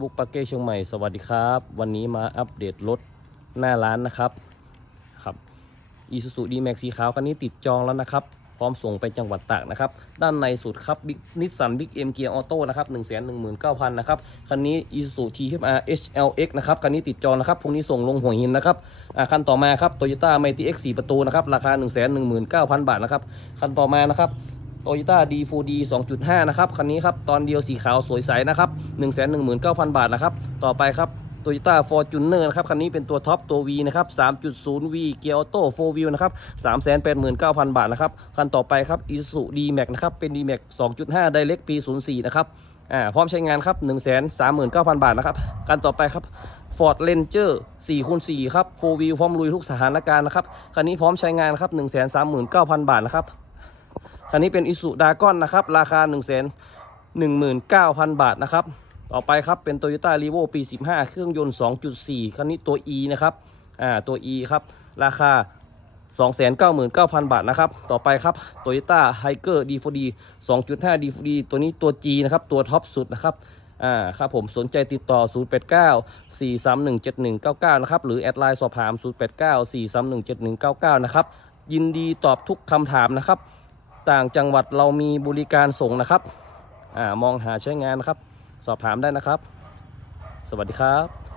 บุกปาเก้เชียงใหม่สวัสดีครับ วันนี้มาอัปเดตรถหน้าร้านนะครับครับอีซูซูดีแม็กสีขาวคันนี้ติดจองแล้วนะครับ พร้อมส่งไปจังหวัดตากนะครับ ด้านในสุดครับบิ๊กนิสสันบิ๊กเอ็มเกียร์ออโต้นะครับหนึ่งแสนหนึ่งหมื่นเก้าพันนะครับคันนี้อีซูซูทีเอฟอาร์เอชเอลเอ็กนะครับคันนี้ติดจองนะครับพรุ่งนี้ส่งลงหัวหินนะครับอ่าคันต่อมาครับโตโยต้าไมตี้เอ็กซ์สี่ประตูนะครับราคาหนึ่งแสนหนึ่งหมื่นเก้าพันบาทนะครับคันต่อมานะครับ โตโยต้าดีฟูดี2.5 นะครับ คันนี้ครับ ตอนเดียวสีขาวสวยใสนะครับ 119,000 บาทนะครับ ต่อไปครับโตโยต้าฟอร์จูเนอร์นะครับ คันนี้เป็นตัวท็อปตัว V นะครับ 3.0V เกียร์ออโต้4 Wheel นะครับ 389,000 บาทนะครับ คันต่อไปครับ Isuzu D-Max นะครับ เป็น D-Max 2.5 Direct P04 นะครับอ่าพร้อมใช้งานครับ 139,000 บาทนะครับ คันต่อไปครับ Ford Ranger 4คูณ4ครับ 4 Wheel พร้อมลุยทุกสถานการณ์นะครับ คันนี้พร้อมใช้งานครับ 139,000 บาทนะครับ คันนี้เป็นอิสุดากอนนะครับ ราคา 1 1 9 0 0 0 บาทนะครับ ต่อไปครับเป็น Toyota r e v o ปี 15 เครื่องยนต์ 2.4 คันนี้ตัว E นะครับ อ่า ตัว E ครับ ราคา 299,000 บาทนะครับ ต่อไปครับ Toyota Higer D4D 2.5 D4D ตัวนี้ตัว G นะครับ ตัวท็อปสุดนะครับ อ่า ครับผม สนใจติดต่อ 089 431 7199 นะครับ หรือแอดไลน์สอบถาม 089 431 7199 นะครับ ยินดีตอบทุกคำถามนะครับ ต่างจังหวัดเรามีบริการส่งนะครับอ่ามองหาใช้งานนะครับ สอบถามได้นะครับ สวัสดีครับ